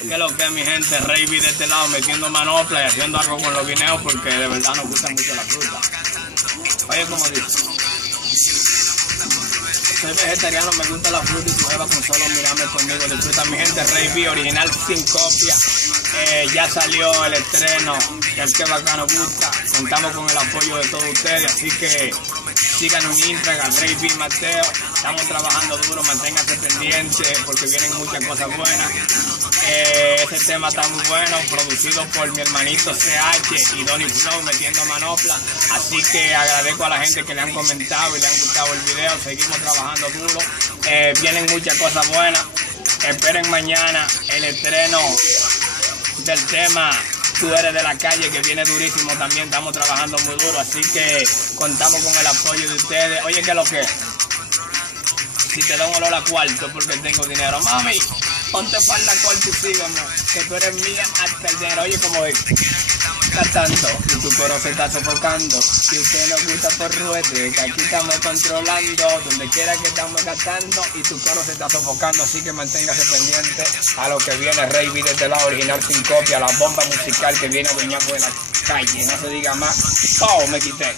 Que lo que mi gente, Rey B de este lado metiendo manopla y haciendo algo con los guineos porque de verdad nos gusta mucho la fruta. Oye, como dice, soy vegetariano, me gusta la fruta y tu jeva con solo mirarme conmigo disfruta. Mi gente, Rey B, original sin copia. Ya salió el estreno, el que bacano gusta. Contamos con el apoyo de todos ustedes, así que síganos en Instagram, Rey B Mateo. Estamos trabajando duro, manténganse pendientes porque vienen muchas cosas buenas. Ese tema está muy bueno, producido por mi hermanito CH y Donny Flow metiendo manopla. Así que agradezco a la gente que le han comentado y le han gustado el video. Seguimos trabajando duro. Vienen muchas cosas buenas. Esperen mañana el estreno del tema Tú eres de la calle, que viene durísimo también. Estamos trabajando muy duro, así que contamos con el apoyo de ustedes. Oye, ¿qué es lo que? Si te da un olor a cuarto porque tengo dinero, mami, ponte falda corta y sígueme, que tú eres mía hasta el dinero. Oye, como es, cantando y tu coro se está sofocando. Si usted nos gusta por ruede, que aquí estamos controlando, donde quiera que estamos gastando y tu coro se está sofocando. Así que manténgase pendiente a lo que viene. Rey B desde la original sin copia, la bomba musical que viene a doñar por la calle. No se diga más. Oh, me quité.